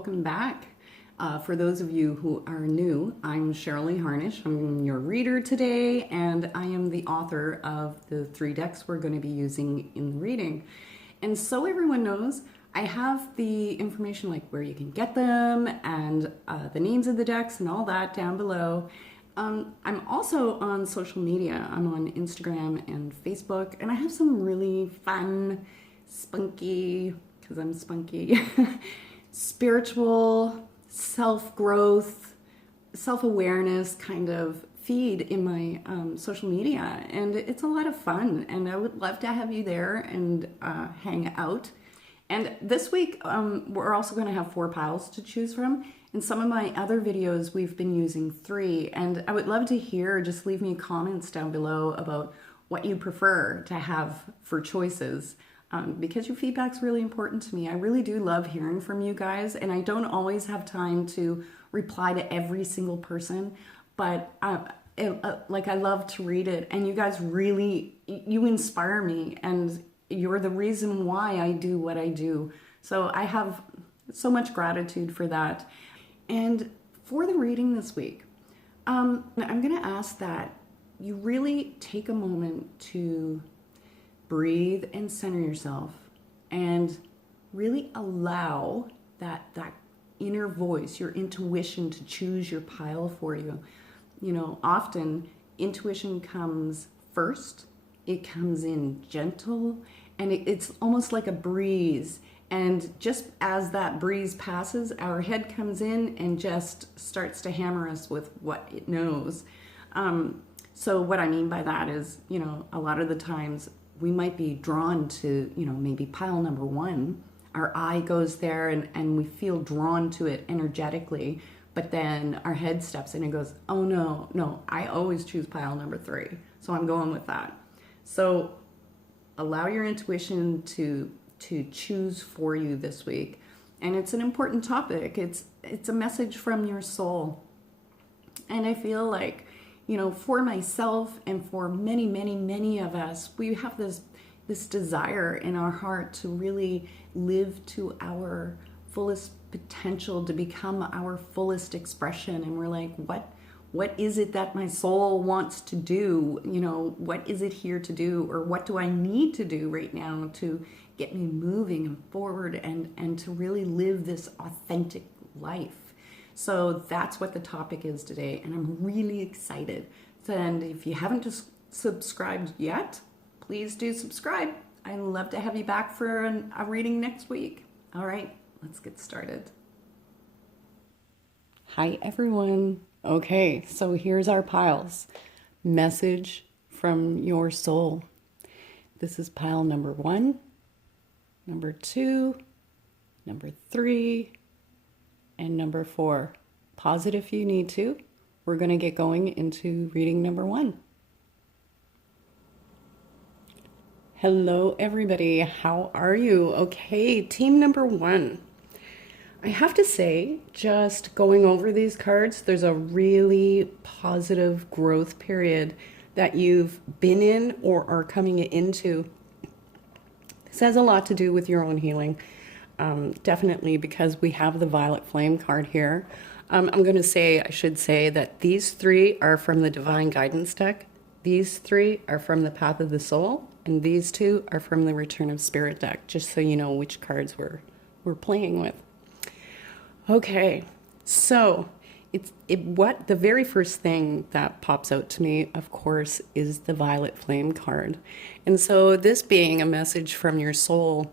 welcome back. For those of you who are new, I'm Cheryl Harnish. I'm your reader today, and I am the author of the 3 decks we're going to be using in the reading. And so everyone knows, I have the information like where you can get them and the names of the decks and all that down below. I'm also on social media. I'm on Instagram and Facebook, and I have some really fun, spunky, because I'm spunky, spiritual, self-growth, self-awareness kind of feed in my social media, and it's a lot of fun, and I would love to have you there and hang out. And this week we're also going to have 4 piles to choose from. In some of my other videos we've been using 3, and I would love to hear, just leave me comments down below about what you prefer to have for choices. Because your feedback's really important to me. I really do love hearing from you guys, and I don't always have time to reply to every single person, but like I love to read it, and you guys really, you inspire me, and you're the reason why I do what I do. So I have so much gratitude for that. And for the reading this week, I'm gonna ask that you really take a moment to breathe and center yourself and really allow that inner voice, your intuition, to choose your pile for you. You know, often intuition comes first. It comes in gentle, and it's almost like a breeze. And just as that breeze passes, our head comes in and just starts to hammer us with what it knows. So what I mean by that is, you know, a lot of the times we might be drawn to, you know, maybe pile number 1. Our eye goes there and we feel drawn to it energetically, but then our head steps in and goes, oh no, I always choose pile number 3. So I'm going with that. So allow your intuition to choose for you this week. And it's an important topic. It's a message from your soul. And I feel like, you know, for myself and for many, many, many of us, we have this desire in our heart to really live to our fullest potential, to become our fullest expression. And we're like, what is it that my soul wants to do? You know, what is it here to do? Or what do I need to do right now to get me moving and forward and to really live this authentic life? So that's what the topic is today, and I'm really excited. And if you haven't just subscribed yet, please do subscribe. I'd love to have you back for a reading next week. All right, let's get started. Hi, everyone. Okay, so here's our piles. Message from your soul. This is pile number 1, number 2, number 3, and number 4. Pause it if you need to. We're going to get going into reading number 1. Hello, everybody. How are you? Okay, team number 1. I have to say, just going over these cards, there's a really positive growth period that you've been in or are coming into. This has a lot to do with your own healing. Definitely, because we have the Violet Flame card here. I should say that these 3 are from the Divine Guidance deck. These 3 are from the Path of the Soul, and these 2 are from the Return of Spirit deck, just so you know which cards we're playing with. Okay, so what the very first thing that pops out to me, of course, is the Violet Flame card. And so this being a message from your soul,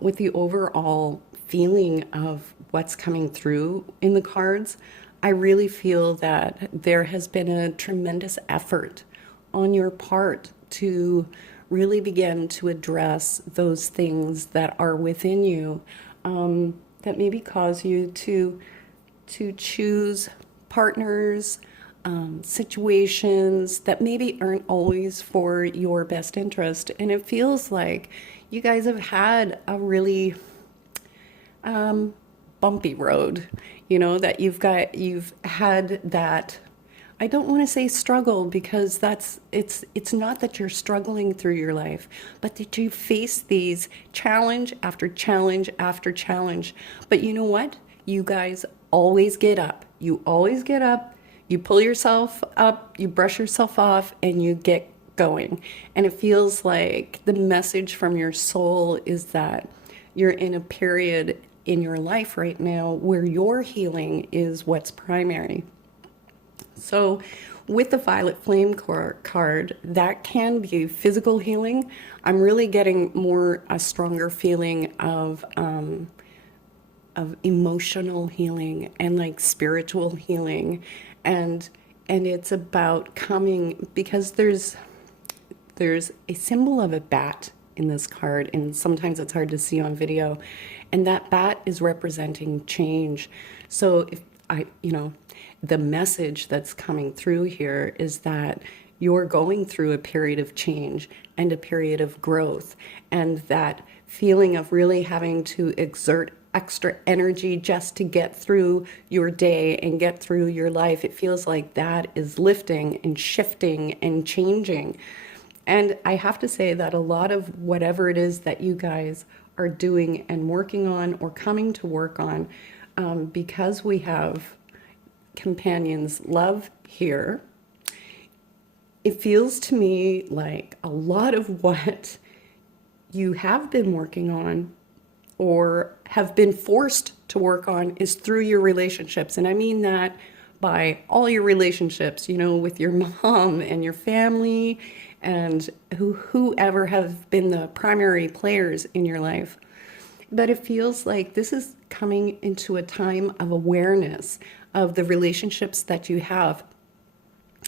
with the overall feeling of what's coming through in the cards, I really feel that there has been a tremendous effort on your part to really begin to address those things that are within you, that maybe cause you to choose partners, situations that maybe aren't always for your best interest. And it feels like you guys have had a really bumpy road, you know, that you've had that, I don't want to say struggle, because it's not that you're struggling through your life, but that you face these challenge after challenge after challenge. But you know what? You guys always get up. You always get up. You pull yourself up, you brush yourself off, and you get going. And it feels like the message from your soul is that you're in a period in your life right now where your healing is what's primary. So with the Violet Flame card, that can be physical healing. I'm really getting more a stronger feeling of emotional healing and like spiritual healing, and it's about coming, because there's a symbol of a bat in this card, and sometimes it's hard to see on video, and that bat is representing change. So if the message that's coming through here is that you're going through a period of change and a period of growth, and that feeling of really having to exert extra energy just to get through your day and get through your life, it feels like that is lifting and shifting and changing. And I have to say that a lot of whatever it is that you guys are doing and working on or coming to work on, because we have companions love here, it feels to me like a lot of what you have been working on or have been forced to work on is through your relationships. And I mean that by all your relationships, with your mom and your family and whoever have been the primary players in your life. But it feels like this is coming into a time of awareness of the relationships that you have.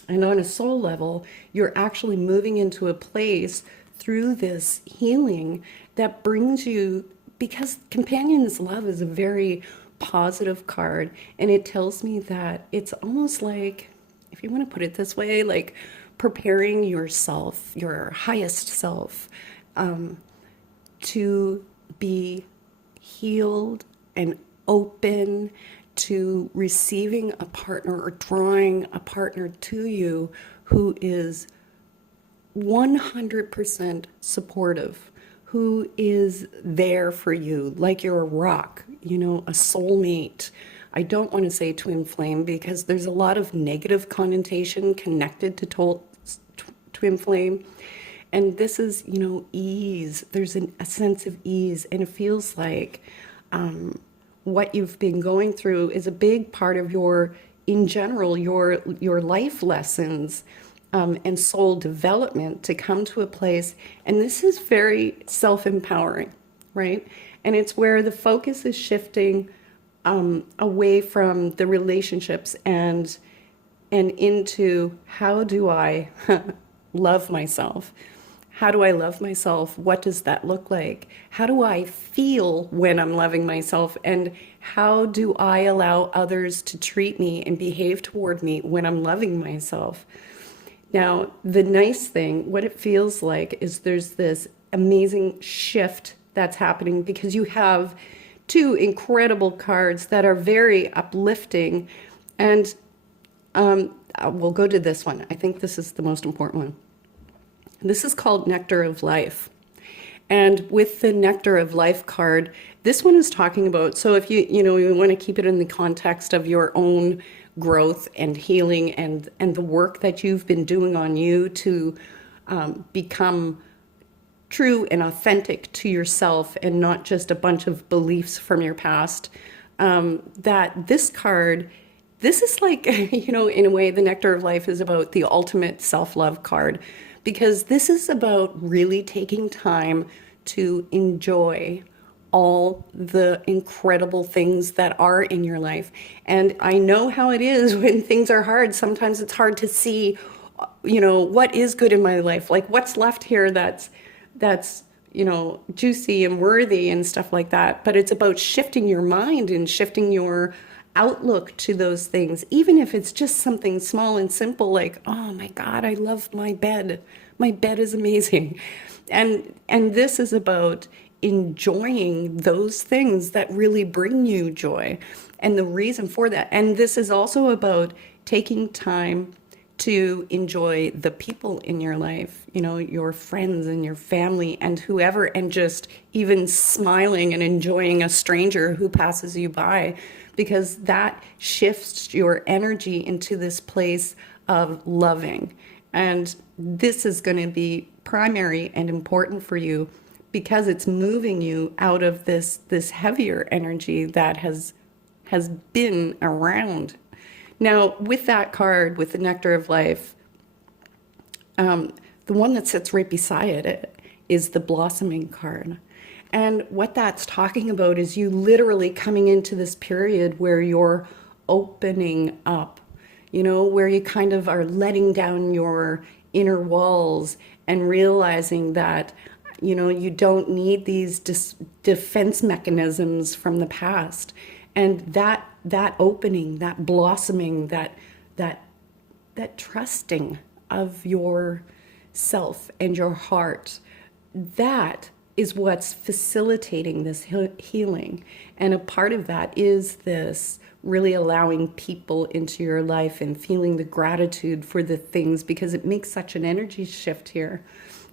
And on a soul level, you're actually moving into a place through this healing that brings you, because Companion's Love is a very positive card, and it tells me that it's almost like, if you want to put it this way, like preparing yourself, your highest self, to be healed and open to receiving a partner or drawing a partner to you who is 100% supportive, who is there for you, like you're a rock, a soulmate. I don't want to say twin flame because there's a lot of negative connotation connected to twin flame. And this is, ease. There's a sense of ease, and it feels like what you've been going through is a big part of in general, your life lessons and soul development to come to a place. And this is very self-empowering, right? And it's where the focus is shifting away from the relationships and into, how do I love myself? How do I love myself? What does that look like? How do I feel when I'm loving myself? And how do I allow others to treat me and behave toward me when I'm loving myself? Now, the nice thing, what it feels like, is there's this amazing shift that's happening because you have two incredible cards that are very uplifting. And we'll go to this one. I think this is the most important one. This is called Nectar of Life. And with the Nectar of Life card, this one is talking about, so if you want to keep it in the context of your own growth and healing and the work that you've been doing on you to become true and authentic to yourself and not just a bunch of beliefs from your past, that this card, this is like, in a way, the Nectar of Life is about the ultimate self-love card, because this is about really taking time to enjoy all the incredible things that are in your life. And I know how it is when things are hard. Sometimes it's hard to see, what is good in my life, like what's left here that's juicy and worthy and stuff like that. But it's about shifting your mind and shifting your outlook to those things, even if it's just something small and simple, like, oh my God, I love my bed. My bed is amazing. And this is about enjoying those things that really bring you joy and the reason for that. And this is also about taking time to enjoy the people in your life, you know, your friends and your family and whoever, and just even smiling and enjoying a stranger who passes you by, because that shifts your energy into this place of loving. And this is going to be primary and important for you because it's moving you out of this heavier energy that has been around. Now, with that card, with the Nectar of Life, the one that sits right beside it is the Blossoming card. And what that's talking about is you literally coming into this period where you're opening up, you know, where you kind of are letting down your inner walls and realizing that, you know, you don't need these defense mechanisms from the past. And that opening, that blossoming, that trusting of your self and your heart, that is what's facilitating this healing. And a part of that is this really allowing people into your life and feeling the gratitude for the things, because it makes such an energy shift here.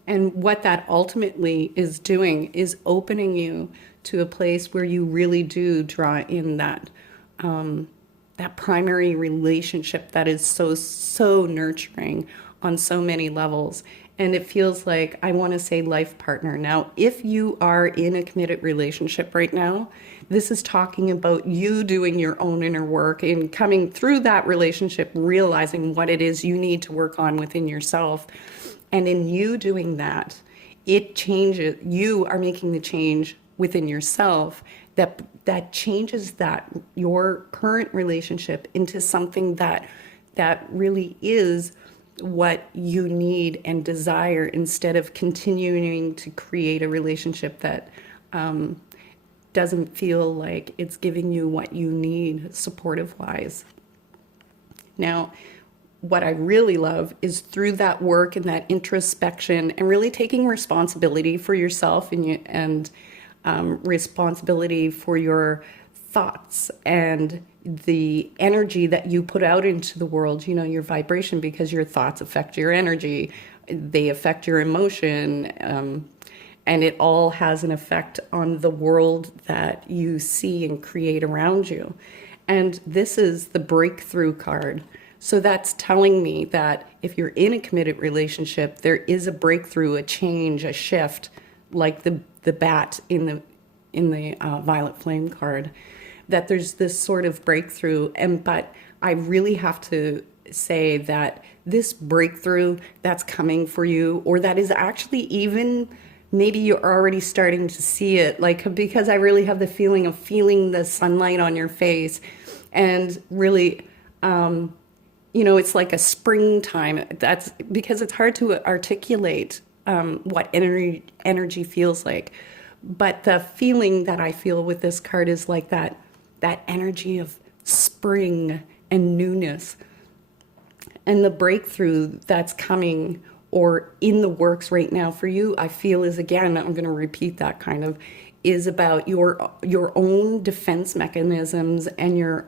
And what that ultimately is doing is opening you to a place where you really do draw in that primary relationship that is so nurturing on so many levels. And it feels like, I want to say, life partner. Now, if you are in a committed relationship right now, this is talking about you doing your own inner work and coming through that relationship, realizing what it is you need to work on within yourself. And in you doing that, it changes, you are making the change within yourself that changes that your current relationship into something that really is what you need and desire, instead of continuing to create a relationship that doesn't feel like it's giving you what you need supportive wise. Now, what I really love is through that work and that introspection and really taking responsibility for yourself and responsibility for your thoughts and the energy that you put out into the world, you know, your vibration, because your thoughts affect your energy, they affect your emotion, and it all has an effect on the world that you see and create around you. And this is the breakthrough card. So that's telling me that if you're in a committed relationship, there is a breakthrough, a change, a shift, like the bat in the Violet Flame card, that there's this sort of breakthrough. But I really have to say that this breakthrough that's coming for you, or that is actually even, maybe you're already starting to see it, like, because I really have the feeling of feeling the sunlight on your face, and really, you know, it's like a springtime. That's because it's hard to articulate what energy feels like. But the feeling that I feel with this card is like that energy of spring and newness. And the breakthrough that's coming or in the works right now for you, I feel is, again, I'm going to repeat that kind of, is about your own defense mechanisms and your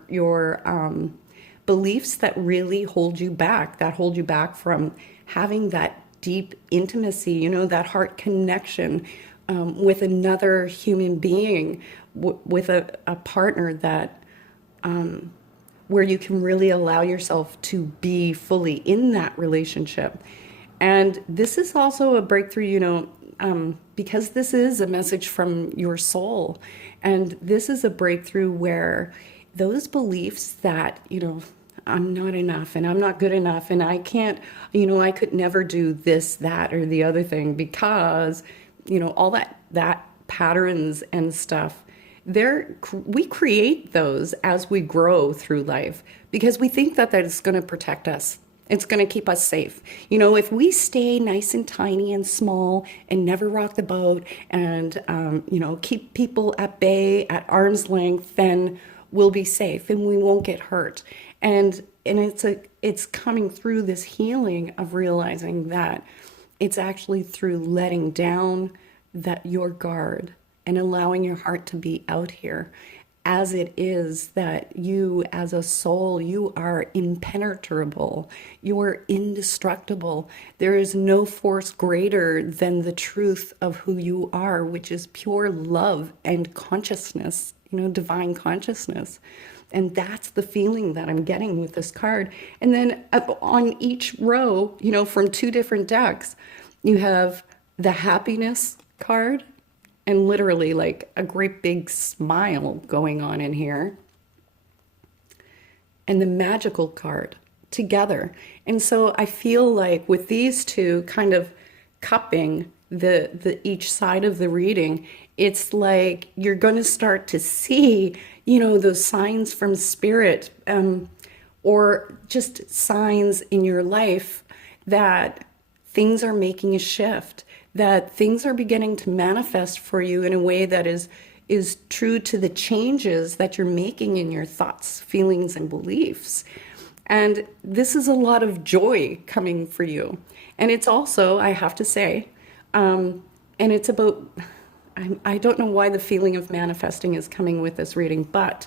beliefs that really hold you back from having that deep intimacy, you know, that heart connection with another human being, with a partner that where you can really allow yourself to be fully in that relationship. And this is also a breakthrough, you know, because this is a message from your soul. And this is a breakthrough where those beliefs that, you know, I'm not enough and I'm not good enough and I can't, you know, I could never do this, that, or the other thing, because, you know, all that patterns and stuff, we create those as we grow through life, because we think that it's going to protect us. It's going to keep us safe. You know, if we stay nice and tiny and small and never rock the boat and, you know, keep people at bay, at arm's length, then we'll be safe and we won't get hurt. And it's coming through this healing of realizing that it's actually through letting down your guard and allowing your heart to be out here as it is, that you as a soul, you are impenetrable, you are indestructible. There is no force greater than the truth of who you are, which is pure love and consciousness, divine consciousness. And that's the feeling that I'm getting with this card. And then on each row, from two different decks, you have the happiness card, and literally like a great big smile going on in here, and the magical card together. And so I feel like with these two kind of cupping the each side of the reading, it's like you're going to start to see, those signs from spirit, or just signs in your life that things are making a shift, that things are beginning to manifest for you in a way that is true to the changes that you're making in your thoughts, feelings, and beliefs. And this is a lot of joy coming for you. And it's also, I have to say, and it's about, I don't know why the feeling of manifesting is coming with this reading, but,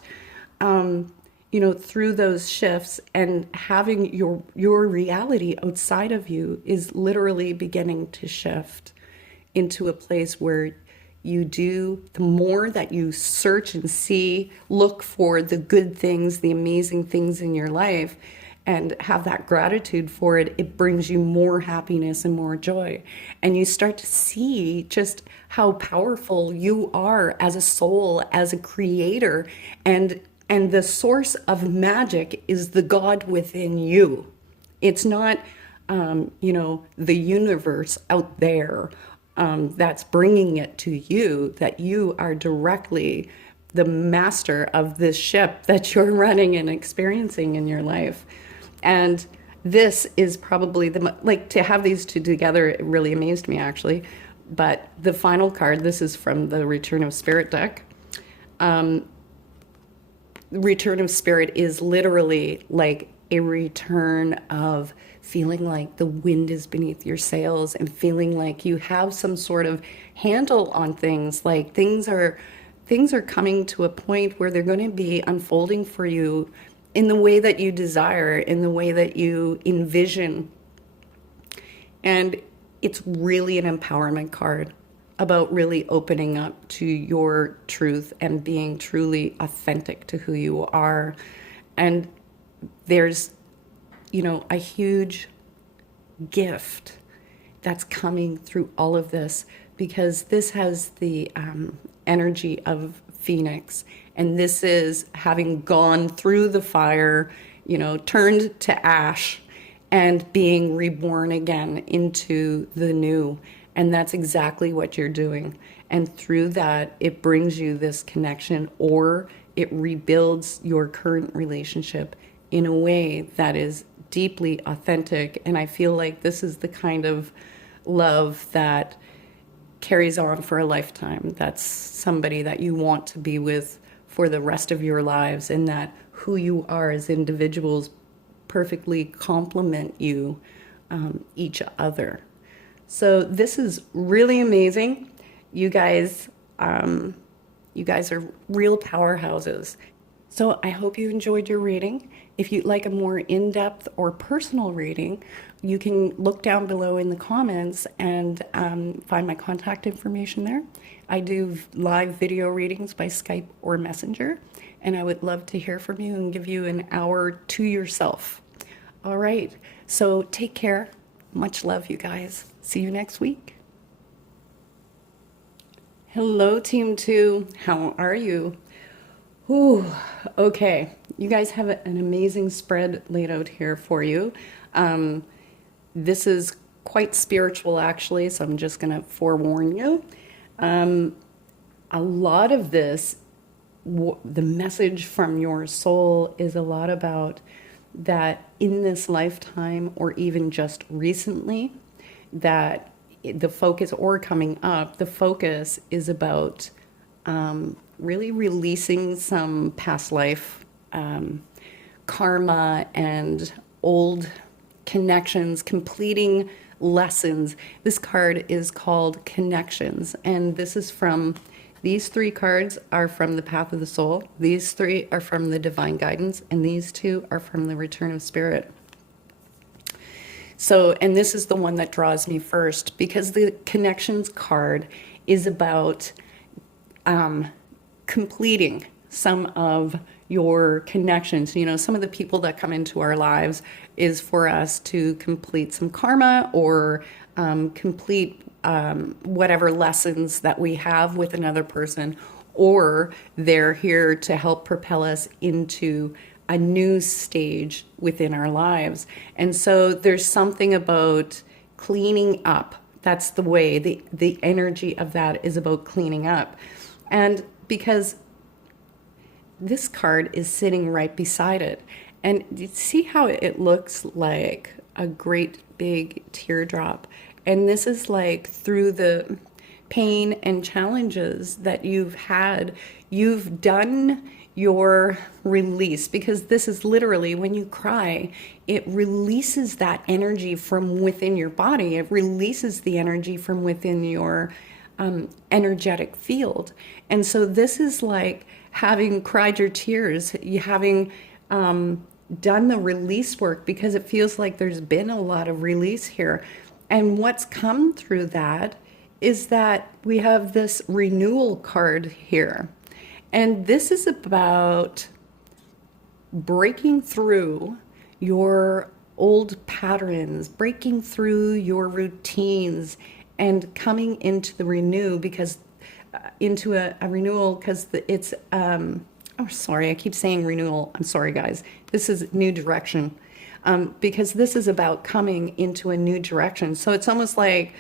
through those shifts and having your reality outside of you is literally beginning to shift into a place where the more that you search and see, look for the good things, the amazing things in your life, and have that gratitude for it, it brings you more happiness and more joy. And you start to see just how powerful you are as a soul, as a creator, and the source of magic is the God within you. It's not, the universe out there that's bringing it to you, that you are directly the master of this ship that you're running and experiencing in your life. And this is probably to have these two together, it really amazed me actually. But the final card, this is from the Return of Spirit deck. Return of Spirit is literally like a return of feeling like the wind is beneath your sails and feeling like you have some sort of handle on things, like things are coming to a point where they're going to be unfolding for you in the way that you desire, in the way that you envision. And it's really an empowerment card about really opening up to your truth and being truly authentic to who you are. And there's, a huge gift that's coming through all of this, because this has the energy of Phoenix. And this is having gone through the fire, turned to ash and being reborn again into the new. And that's exactly what you're doing. And through that, it brings you this connection, or it rebuilds your current relationship in a way that is deeply authentic. And I feel like this is the kind of love that carries on for a lifetime. That's somebody that you want to be with for the rest of your lives, and that who you are as individuals perfectly complement you, each other. So this is really amazing. You guys are real powerhouses. So I hope you enjoyed your reading. If you'd like a more in-depth or personal reading, you can look down below in the comments and find my contact information there. I do live video readings by Skype or Messenger, and I would love to hear from you and give you an hour to yourself. All right, so take care. Much love, you guys. See you next week. Hello, Team 2. How are you? Ooh, okay. You guys have an amazing spread laid out here for you. This is quite spiritual, actually, so I'm just going to forewarn you. A lot of this, the message from your soul is a lot about that in this lifetime, or even just recently, that the focus, or coming up, the focus is about really releasing some past life karma and old connections, completing lessons. This card is called Connections, and this is from These 3 cards are from the Path of the Soul. These 3 are from the Divine Guidance. And these 2 are from the Return of Spirit. So, and this is the one that draws me first, because the Connections card is about completing some of your connections. You know, some of the people that come into our lives is for us to complete some karma or complete whatever lessons that we have with another person, or they're here to help propel us into a new stage within our lives. And so there's something about cleaning up. That's the way, the energy of that is about cleaning up. And because this card is sitting right beside it. And you see how it looks like a great big teardrop. And this is like through the pain and challenges that you've had, you've done your release, because this is literally when you cry, it releases that energy from within your body. It releases the energy from within your energetic field. And so this is like having cried your tears, you having done the release work, because it feels like there's been a lot of release here. And what's come through that is that we have this renewal card here. And this is about breaking through your old patterns, breaking through your routines, and coming into the renew, because into a renewal, because it's oh, sorry, I keep saying renewal. I'm sorry, guys. This is new direction, because this is about coming into a new direction. So it's almost like,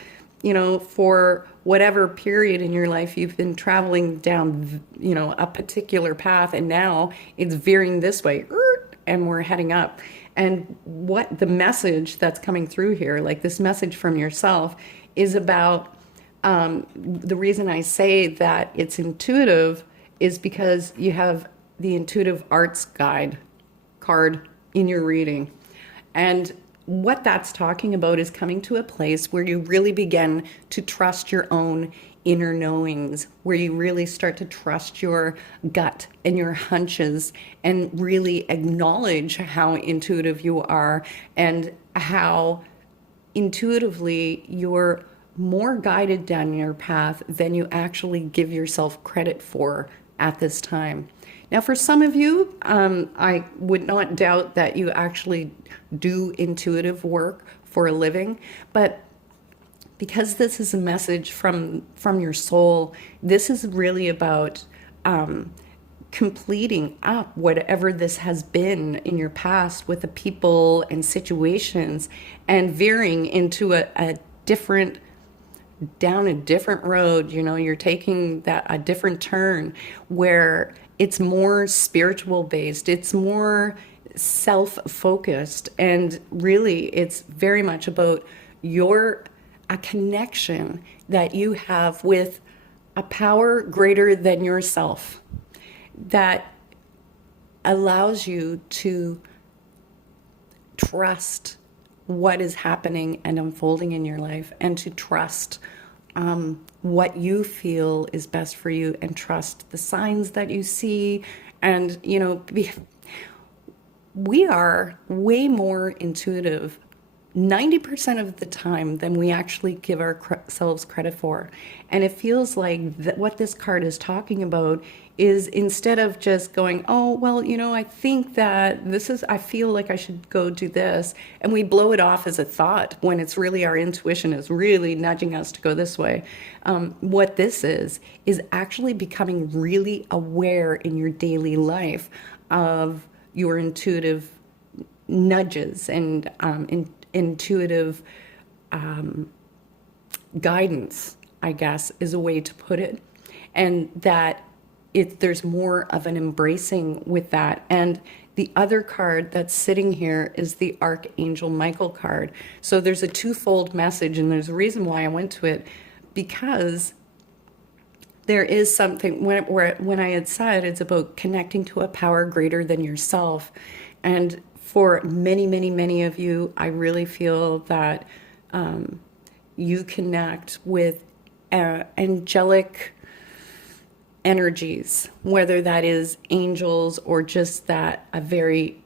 you know, for whatever period in your life you've been traveling down, you know, a particular path, and now it's veering this way, and we're heading up. And what the message that's coming through here, like this message from yourself, is about, the reason I say that it's intuitive is because you have the Intuitive Arts Guide card in your reading. And what that's talking about is coming to a place where you really begin to trust your own inner knowings, where you really start to trust your gut and your hunches, and really acknowledge how intuitive you are, and how intuitively you're more guided down your path than you actually give yourself credit for at this time. Now, for some of you, I would not doubt that you actually do intuitive work for a living, but because this is a message from your soul, this is really about completing up whatever this has been in your past with the people and situations, and veering into a different, down a different road. You know, you're taking that a different turn where it's more spiritual based, it's more self-focused, and really it's very much about a connection that you have with a power greater than yourself, that allows you to trust what is happening and unfolding in your life, and to trust what you feel is best for you, and trust the signs that you see. And, you know, we are way more intuitive 90% of the time than we actually give ourselves credit for. And it feels like that what this card is talking about is, instead of just going, oh, well, you know, I think that I feel like I should go do this, and we blow it off as a thought when it's really our intuition is really nudging us to go this way. What this is actually becoming really aware in your daily life of your intuitive nudges and intuitive guidance, I guess, is a way to put it. And that there's more of an embracing with that. And the other card that's sitting here is the Archangel Michael card. So there's a twofold message, and there's a reason why I went to it, because there is something when I had said it's about connecting to a power greater than yourself. And for many, many, many of you, I really feel that you connect with angelic energies, whether that is angels or just that a very,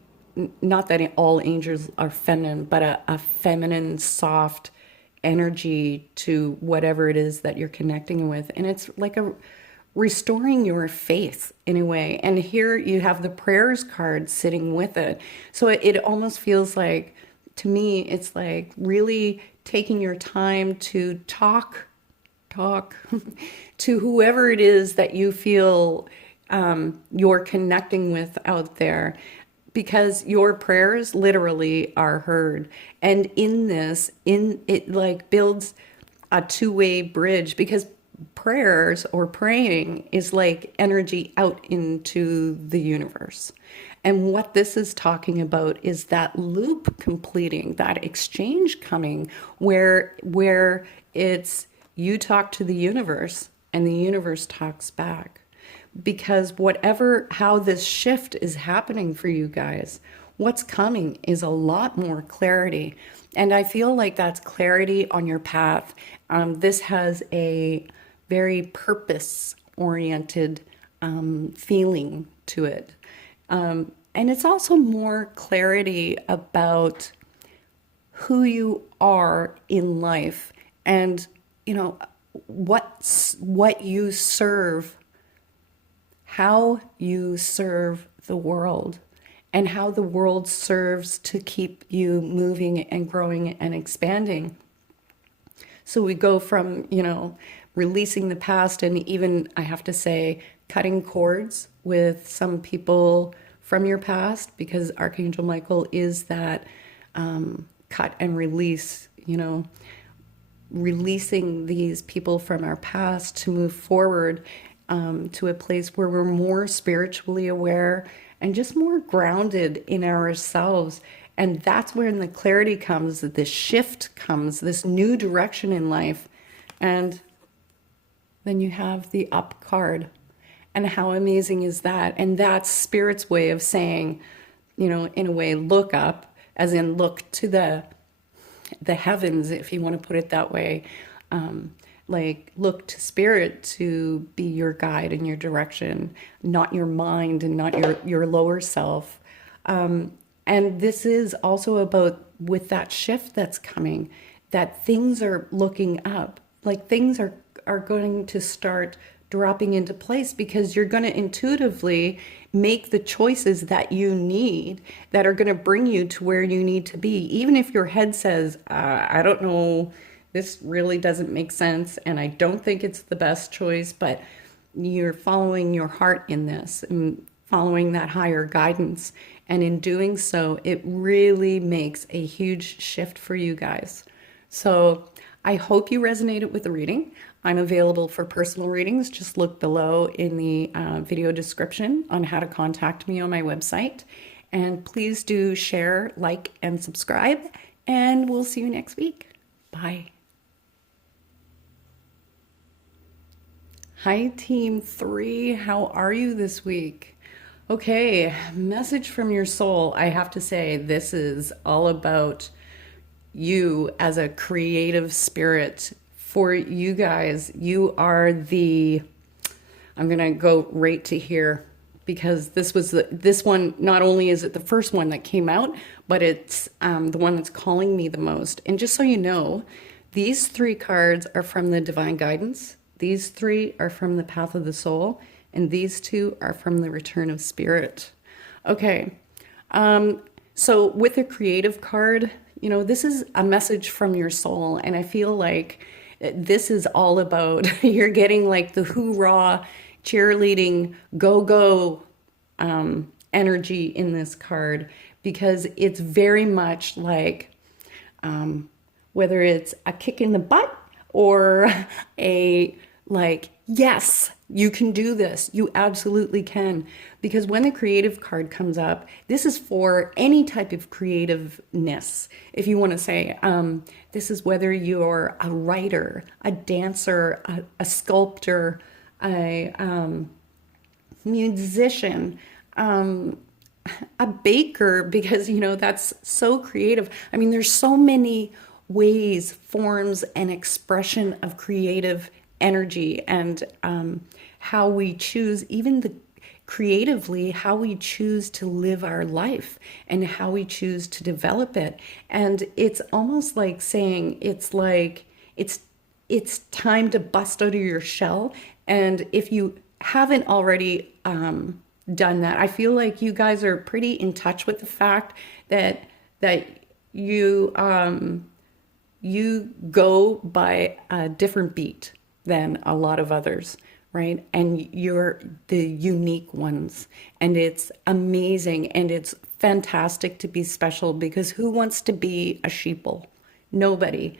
not that all angels are feminine, but a feminine, soft energy to whatever it is that you're connecting with. And it's like a restoring your faith in a way. And here you have the prayers card sitting with it. So it almost feels like, to me, it's like really taking your time to talk to whoever it is that you feel you're connecting with out there, because your prayers literally are heard. And in this, in it like builds a two-way bridge, because prayers or praying is like energy out into the universe. And what this is talking about is that loop completing, that exchange coming, where it's you talk to the universe and the universe talks back. Because how this shift is happening for you guys, what's coming is a lot more clarity. And I feel like that's clarity on your path. This has a very purpose-oriented feeling to it. And it's also more clarity about who you are in life, and what you serve, how you serve the world, and how the world serves to keep you moving and growing and expanding. So we go from, releasing the past, and even, I have to say, cutting cords with some people from your past, because Archangel Michael is that cut and release, releasing these people from our past to move forward to a place where we're more spiritually aware and just more grounded in ourselves. And that's when the clarity comes, this shift comes, this new direction in life. And then you have the up card. And how amazing is that? And that's Spirit's way of saying, in a way, look up, as in look to the heavens, if you want to put it that way. Like look to Spirit to be your guide and your direction, not your mind and not your lower self. And this is also about, with that shift that's coming, that things are looking up, like things are going to start dropping into place, because you're going to intuitively make the choices that you need, that are going to bring you to where you need to be. Even if your head says, I don't know, this really doesn't make sense, and I don't think it's the best choice, but you're following your heart in this and following that higher guidance. And in doing so, it really makes a huge shift for you guys. So I hope you resonated with the reading. I'm available for personal readings. Just look below in the video description on how to contact me on my website. And please do share, like, and subscribe. And we'll see you next week. Bye. Hi, Team 3. How are you this week? Okay, message from your soul. I have to say, this is all about you as a creative spirit. For you guys, you are I'm going to go right to here, because this one, not only is it the first one that came out, but it's the one that's calling me the most. And just so you know, these 3 cards are from the Divine Guidance. These 3 are from the Path of the Soul. And these 2 are from the Return of Spirit. Okay. So with the creative card, this is a message from your soul. And I feel like this is all about, you're getting like the hoorah, cheerleading, go energy in this card, because it's very much like, whether it's a kick in the butt or a like, yes, you can do this. You absolutely can. Because when the creative card comes up, this is for any type of creativeness. If you want to say, this is whether you're a writer, a dancer, a sculptor, a musician, a baker, because, that's so creative. I mean, there's so many ways, forms, and expression of creative energy, and how we choose, even the creatively, how we choose to live our life and how we choose to develop it. And it's almost like saying, it's time to bust out of your shell. And if you haven't already done that, I feel like you guys are pretty in touch with the fact that you go by a different beat than a lot of others, right? And you're the unique ones. And it's amazing and it's fantastic to be special, because who wants to be a sheeple? Nobody.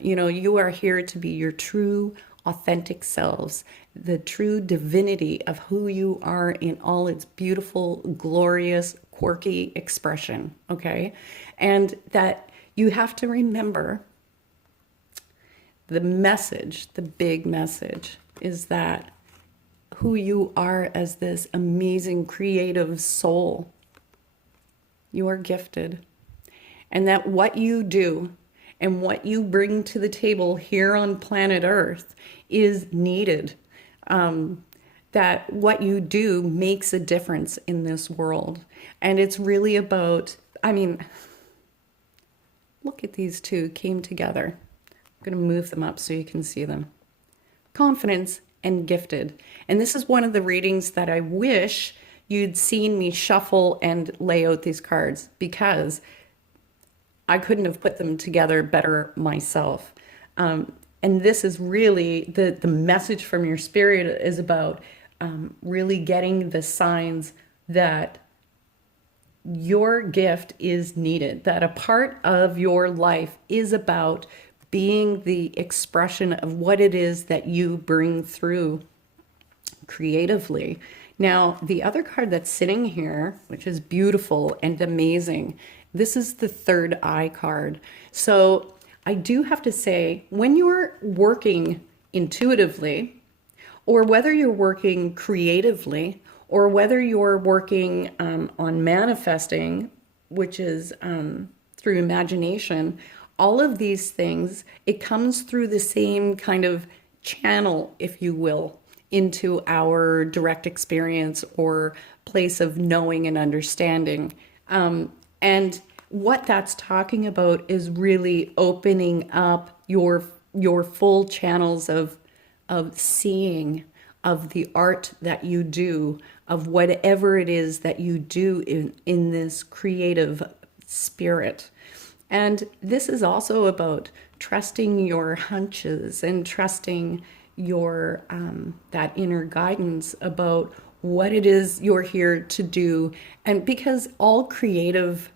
You know, you are here to be your true, authentic selves, the true divinity of who you are in all its beautiful, glorious, quirky expression, okay? And that you have to remember the message, the big message, is that who you are as this amazing creative soul, you are gifted. And that what you do and what you bring to the table here on planet Earth is needed. That what you do makes a difference in this world. And it's really about, I mean, look at these two came together. I'm going to move them up so you can see them. Confidence and gifted. And this is one of the readings that I wish you'd seen me shuffle and lay out these cards, because I couldn't have put them together better myself. And this is really the message from your spirit is about really getting the signs that your gift is needed, that a part of your life is about being the expression of what it is that you bring through creatively. Now, the other card that's sitting here, which is beautiful and amazing, this is the third eye card. So I do have to say, when you're working intuitively, or whether you're working creatively, or whether you're working on manifesting, which is through imagination, all of these things, it comes through the same kind of channel, if you will, into our direct experience or place of knowing and understanding. And what that's talking about is really opening up your full channels of seeing, of the art that you do, of whatever it is that you do in this creative spirit. And this is also about trusting your hunches and trusting your that inner guidance about what it is you're here to do. And because all creative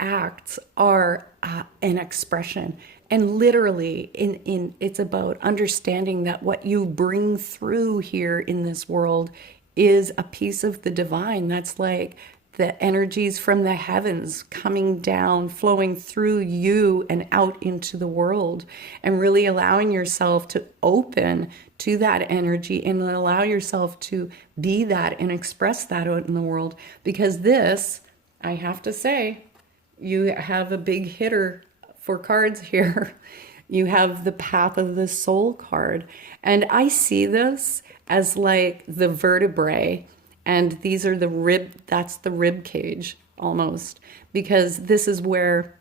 acts are an expression, and literally it's about understanding that what you bring through here in this world is a piece of the divine. That's like the energies from the heavens coming down, flowing through you and out into the world, and really allowing yourself to open to that energy and allow yourself to be that and express that out in the world. Because this, I have to say, you have a big hitter for cards here. You have the Path of the Soul card. And I see this as like the vertebrae, and these are the that's the rib cage almost, because this is where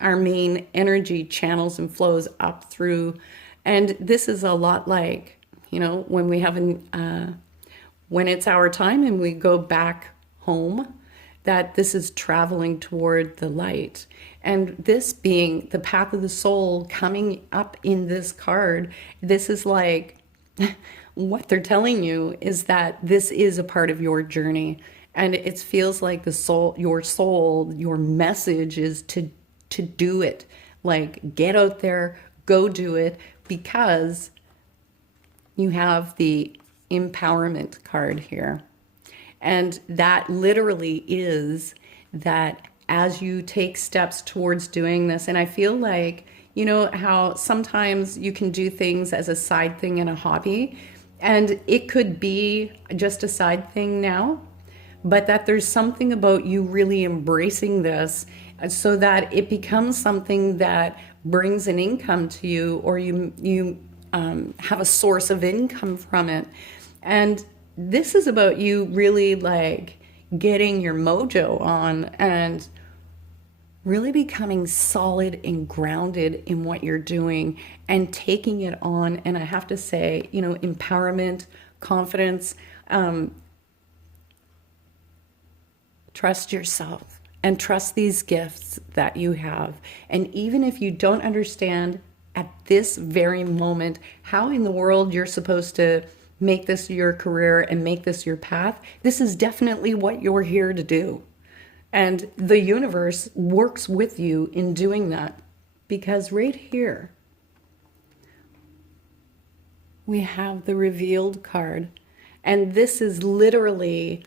our main energy channels and flows up through. And this is a lot like, you know, when we have when it's our time and we go back home, that this is traveling toward the light. And this being the Path of the Soul coming up in this card, this is like what they're telling you is that this is a part of your journey. And it feels like your message is to do it. Like, get out there, go do it, because you have the empowerment card here. And that literally is that as you take steps towards doing this, and I feel like, you know, how sometimes you can do things as a side thing and a hobby, and it could be just a side thing now, but that there's something about you really embracing this so that it becomes something that brings an income to you, or you have a source of income from it. And this is about you really like getting your mojo on and really becoming solid and grounded in what you're doing and taking it on. And I have to say, you know, empowerment, confidence, trust yourself and trust these gifts that you have. And even if you don't understand at this very moment how in the world you're supposed to make this your career and make this your path, this is definitely what you're here to do. And the universe works with you in doing that, because right here we have the revealed card. And this is literally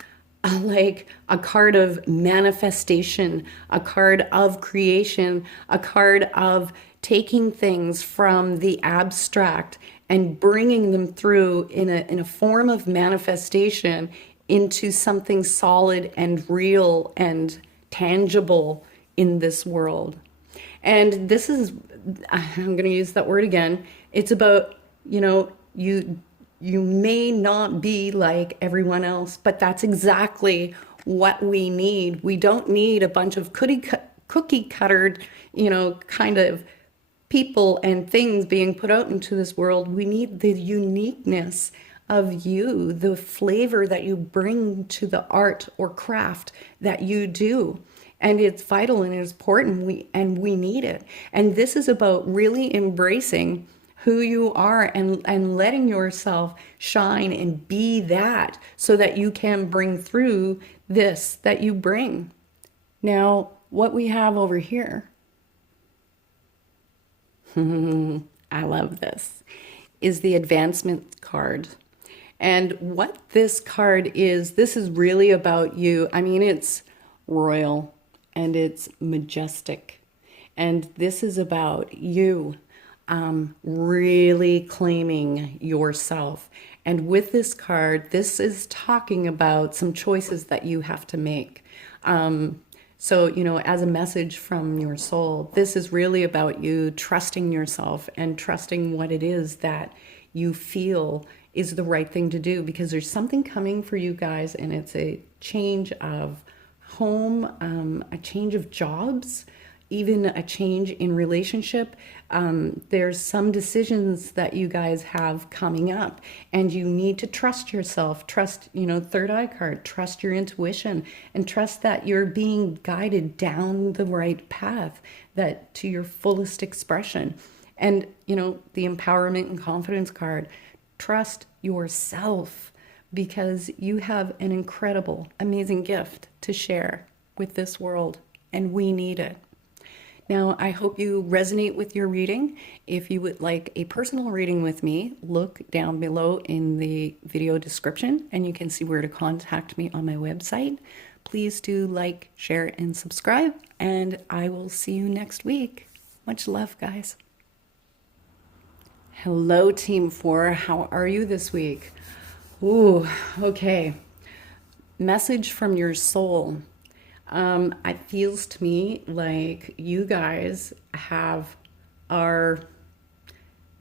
like a card of manifestation, a card of creation, a card of taking things from the abstract and bringing them through in a form of manifestation into something solid and real and tangible in this world. And this is, I'm going to use that word again, it's about, you know, you may not be like everyone else, but that's exactly what we need. We don't need a bunch of cookie cuttered, you know, kind of people and things being put out into this world. We need the uniqueness of you, the flavor that you bring to the art or craft that you do. And it's vital and it's important, we need it. And this is about really embracing who you are and letting yourself shine and be that, so that you can bring through this that you bring. Now, what we have over here, I love this, is the advancement card. And what this card is, this is really about you. I mean, it's royal and it's majestic. And this is about you really claiming yourself. And with this card, this is talking about some choices that you have to make. So, you know, as a message from your soul, this is really about you trusting yourself and trusting what it is that you feel is the right thing to do, because there's something coming for you guys, and it's a change of home, a change of jobs, even a change in relationship. There's some decisions that you guys have coming up, and you need to trust yourself, trust, you know, third eye card, trust your intuition, and trust that you're being guided down the right path, that to your fullest expression. And, you know, the empowerment and confidence card, trust yourself, because you have an incredible, amazing gift to share with this world, and we need it. Now, I hope you resonate with your reading. If you would like a personal reading with me, look down below in the video description and you can see where to contact me on my website. Please do like, share, and subscribe, and I will see you next week. Much love, guys. Hello, Team 4. How are you this week? Ooh, okay. Message from your soul. It feels to me like you guys are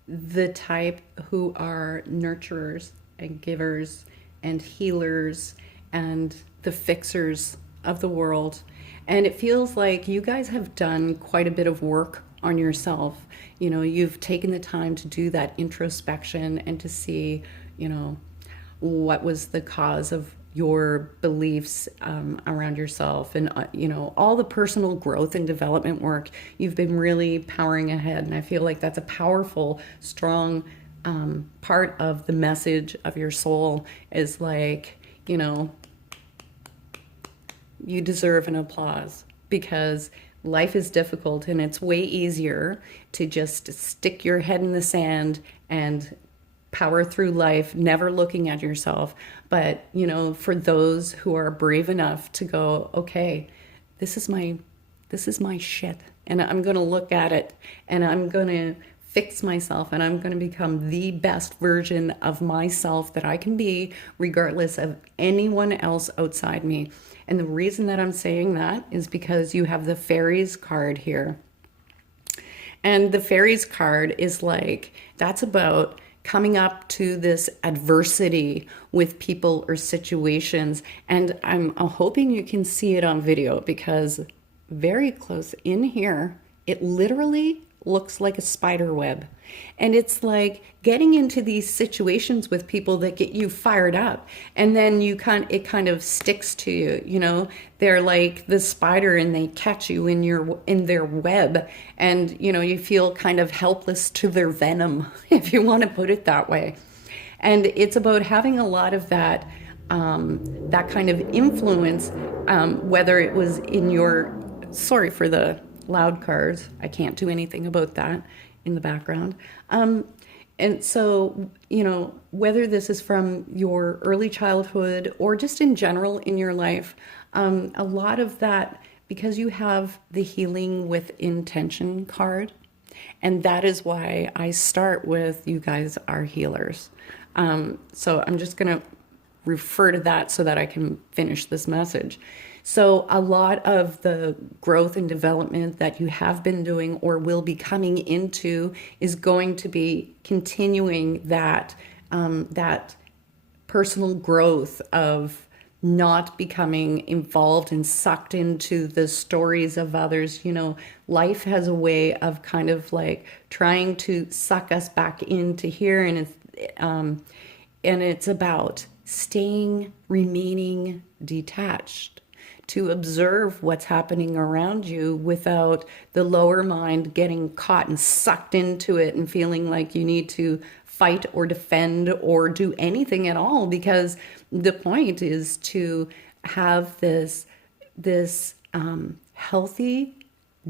the type who are nurturers and givers and healers and the fixers of the world. And it feels like you guys have done quite a bit of work on yourself. You know, you've taken the time to do that introspection and to see, you know, what was the cause of your beliefs around yourself, and you know, all the personal growth and development work. You've been really powering ahead, and I feel like that's a powerful, strong part of the message of your soul, is like, you know, you deserve an applause, because life is difficult and it's way easier to just stick your head in the sand and power through life, never looking at yourself. But, you know, for those who are brave enough to go, okay, this is my shit, and I'm going to look at it and I'm going to fix myself, and I'm going to become the best version of myself that I can be, regardless of anyone else outside me. And the reason that I'm saying that is because you have the fairies card here. And the fairies card is like, that's about coming up to this adversity with people or situations. And I'm hoping you can see it on video because very close in here, it literally looks like a spider web. And it's like getting into these situations with people that get you fired up. And then it kind of sticks to you, you know. They're like the spider and they catch you in their web, and you know, you feel kind of helpless to their venom, if you want to put it that way. And it's about having a lot of that kind of influence, whether it was in your, sorry for the loud cars, I can't do anything about that in the background. And so, you know, whether this is from your early childhood or just in general in your life, a lot of that, because you have the healing with intention card, and that is why I start with you guys are healers. So I'm just going to refer to that so that I can finish this message. So a lot of the growth and development that you have been doing or will be coming into is going to be continuing that that personal growth of not becoming involved and sucked into the stories of others. You know, life has a way of kind of like trying to suck us back into here, and it's about remaining detached, to observe what's happening around you without the lower mind getting caught and sucked into it and feeling like you need to fight or defend or do anything at all, because the point is to have this healthy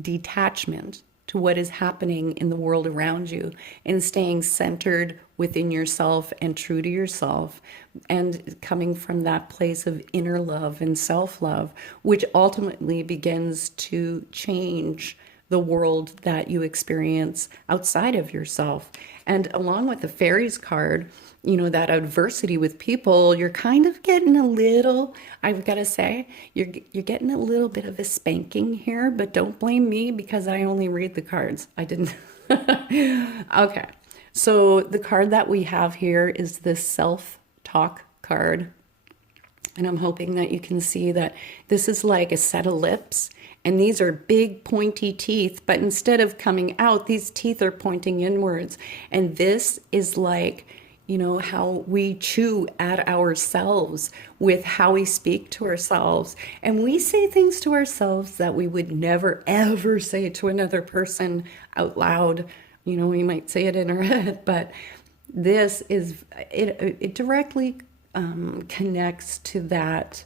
detachment to what is happening in the world around you, and staying centered within yourself and true to yourself, and coming from that place of inner love and self-love, which ultimately begins to change the world that you experience outside of yourself. And along with the fairies card, you know, that adversity with people, you're kind of getting a little, I've got to say, you're getting a little bit of a spanking here, but don't blame me because I only read the cards. I didn't. Okay. So the card that we have here is the self-talk card. And I'm hoping that you can see that this is like a set of lips, and these are big pointy teeth, but instead of coming out, these teeth are pointing inwards. And this is like, you know, how we chew at ourselves with how we speak to ourselves. And we say things to ourselves that we would never, ever say to another person out loud. You know, we might say it in our head, but this is, it directly connects to that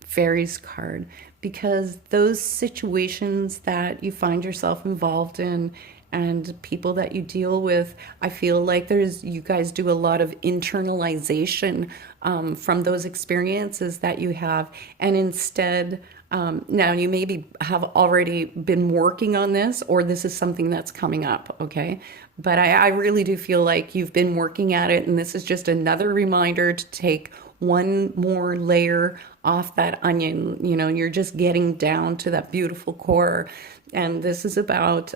fairies card, because those situations that you find yourself involved in and people that you deal with, I feel like you guys do a lot of internalization from those experiences that you have. And instead, now you maybe have already been working on this, or this is something that's coming up, okay? But I really do feel like you've been working at it, and this is just another reminder to take one more layer off that onion. You know, you're just getting down to that beautiful core. And this is about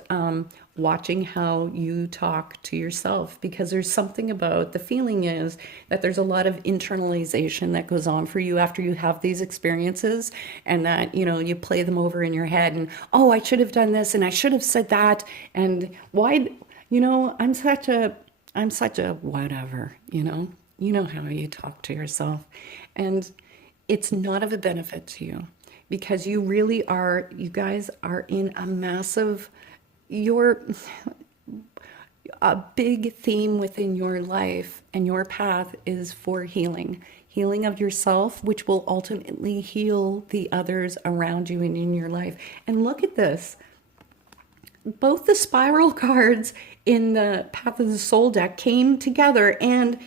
watching how you talk to yourself, because there's something about, the feeling is that there's a lot of internalization that goes on for you after you have these experiences, and that, you know, you play them over in your head, and, oh, I should have done this and I should have said that, and why, you know, I'm such a whatever, you know how you talk to yourself. And it's not of a benefit to you, because you really are, you guys are in a massive, a big theme within your life, and your path is for healing of yourself, which will ultimately heal the others around you and in your life. And look at this. Both the spiral cards in the Path of the Soul deck came together and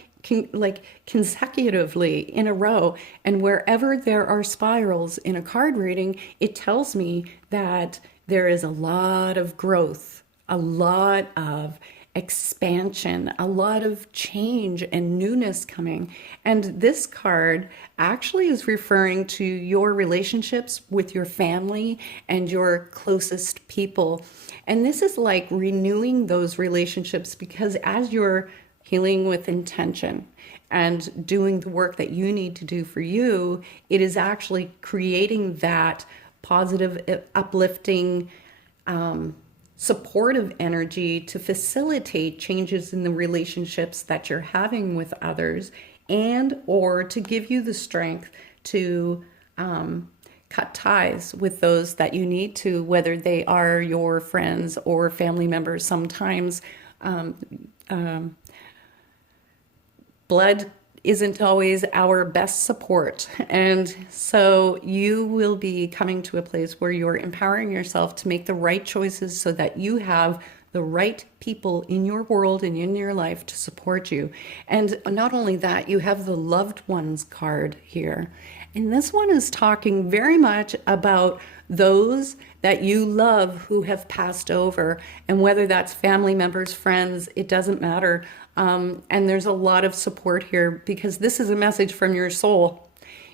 consecutively in a row. And wherever there are spirals in a card reading, it tells me that there is a lot of growth, a lot of expansion, a lot of change and newness coming. And this card actually is referring to your relationships with your family and your closest people. And this is like renewing those relationships, because as you're healing with intention and doing the work that you need to do for you, it is actually creating that positive, uplifting, supportive energy to facilitate changes in the relationships that you're having with others, and or to give you the strength to cut ties with those that you need to, whether they are your friends or family members. Sometimes blood isn't always our best support. And so you will be coming to a place where you're empowering yourself to make the right choices so that you have the right people in your world and in your life to support you. And not only that, you have the loved ones card here. And this one is talking very much about those that you love who have passed over, and whether that's family members, friends, it doesn't matter. And there's a lot of support here, because this is a message from your soul,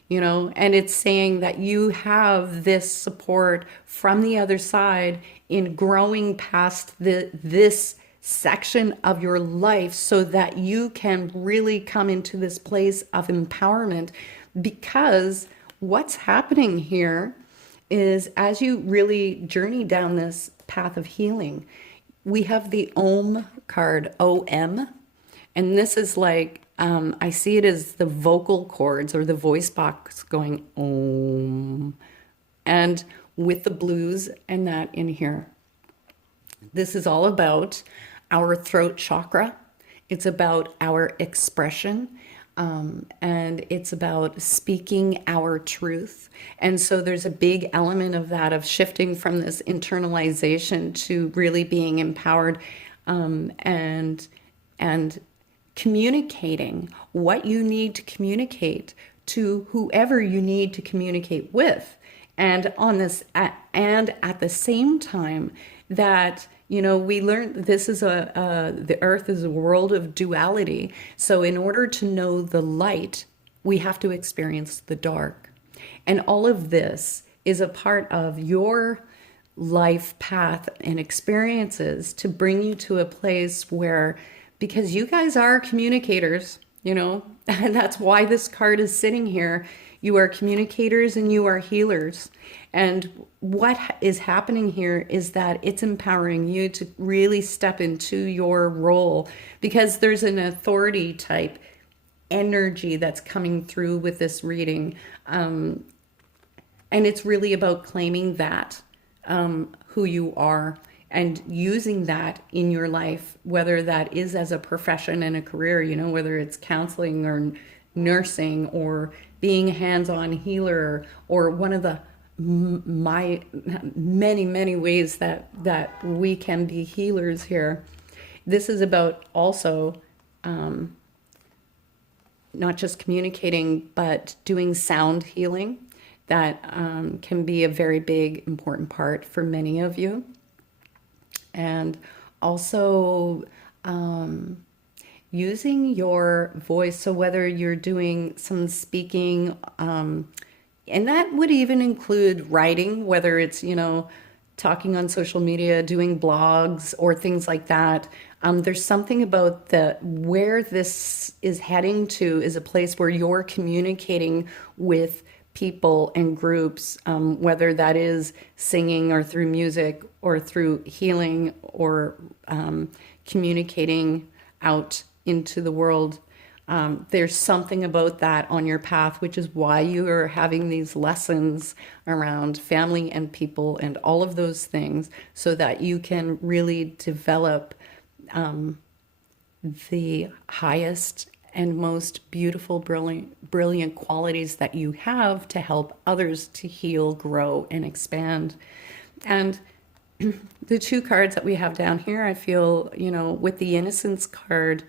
you know, and it's saying that you have this support from the other side in growing past this section of your life, so that you can really come into this place of empowerment. Because what's happening here is, as you really journey down this path of healing, we have the Om card, OM. And this is like, I see it as the vocal cords or the voice box going Om. And with the blues and that in here. This is all about our throat chakra. It's about our expression. And it's about speaking our truth. And so there's a big element of that, of shifting from this internalization to really being empowered, and communicating what you need to communicate to whoever you need to communicate with. And on this, and at the same time that, you know, we learned this is the earth is a world of duality. So in order to know the light, we have to experience the dark. And all of this is a part of your life path and experiences to bring you to a place where, because you guys are communicators, you know, and that's why this card is sitting here. You are communicators and you are healers. And what is happening here is that it's empowering you to really step into your role, because there's an authority type energy that's coming through with this reading. And it's really about claiming that, who you are, and using that in your life, whether that is as a profession and a career, you know, whether it's counseling or nursing or being a hands-on healer, or one of the my many ways that we can be healers here. This is about also not just communicating, but doing sound healing. That can be a very big, important part for many of you. And also using your voice. So whether you're doing some speaking, and that would even include writing, whether it's, you know, talking on social media, doing blogs or things like that. There's something about where this is heading to is a place where you're communicating with people and groups, whether that is singing or through music or through healing or communicating out into the world. There's something about that on your path, which is why you are having these lessons around family and people and all of those things, so that you can really develop the highest and most beautiful, brilliant qualities that you have to help others to heal, grow, and expand. And the two cards that we have down here, I feel, you know, with the Innocence card,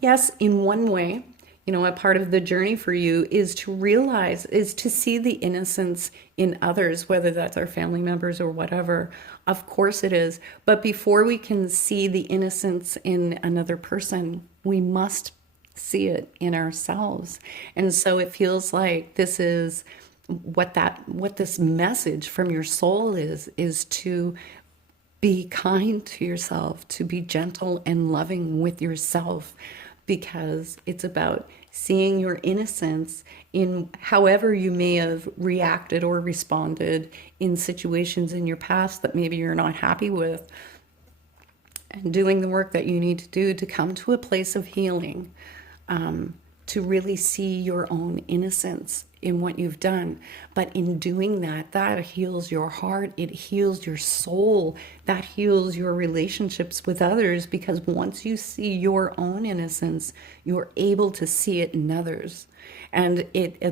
yes, in one way, you know, a part of the journey for you is to realize, is to see the innocence in others, whether that's our family members or whatever. Of course it is. But before we can see the innocence in another person, we must see it in ourselves. And so it feels like this is what this message from your soul is to be kind to yourself, to be gentle and loving with yourself, because it's about seeing your innocence in however you may have reacted or responded in situations in your past that maybe you're not happy with, and doing the work that you need to do to come to a place of healing, to really see your own innocence in what you've done. But in doing that, that heals your heart, it heals your soul, that heals your relationships with others, because once you see your own innocence, you're able to see it in others. And it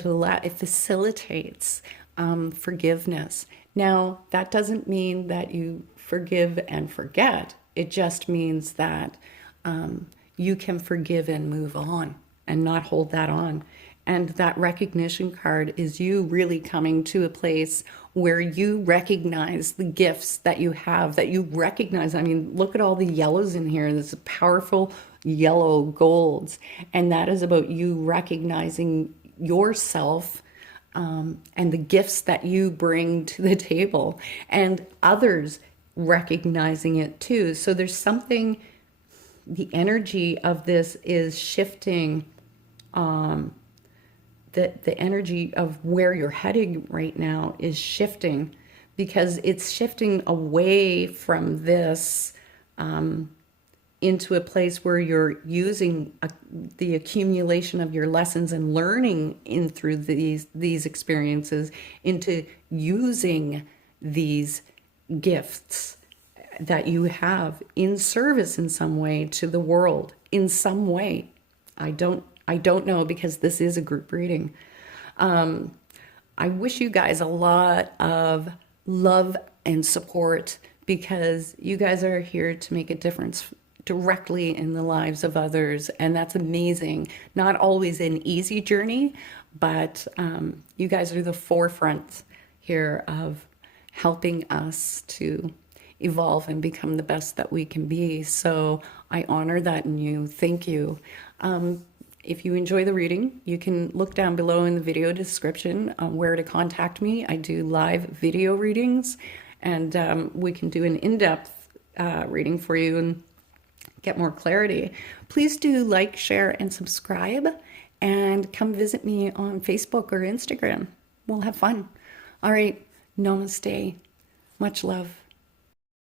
facilitates forgiveness. Now, that doesn't mean that you forgive and forget. It just means that you can forgive and move on and not hold that on. And that recognition card is you really coming to a place where you recognize the gifts that you have, that you recognize. I mean, look at all the yellows in here. There's powerful yellow golds. And that is about you recognizing yourself, and the gifts that you bring to the table, and others recognizing it too. So there's something, the energy of this is shifting. The energy of where you're heading right now is shifting, because it's shifting away from this into a place where you're using the accumulation of your lessons and learning in through these experiences into using these gifts that you have in service in some way to the world, in some way. I don't know, because this is a group reading. I wish you guys a lot of love and support, because you guys are here to make a difference directly in the lives of others. And that's amazing. Not always an easy journey, but you guys are the forefront here of helping us to evolve and become the best that we can be. So I honor that in you. Thank you. If you enjoy the reading, you can look down below in the video description where to contact me. I do live video readings, and we can do an in-depth reading for you and get more clarity. Please do like, share, and subscribe, and come visit me on Facebook or Instagram. We'll have fun. All right. Namaste. Much love.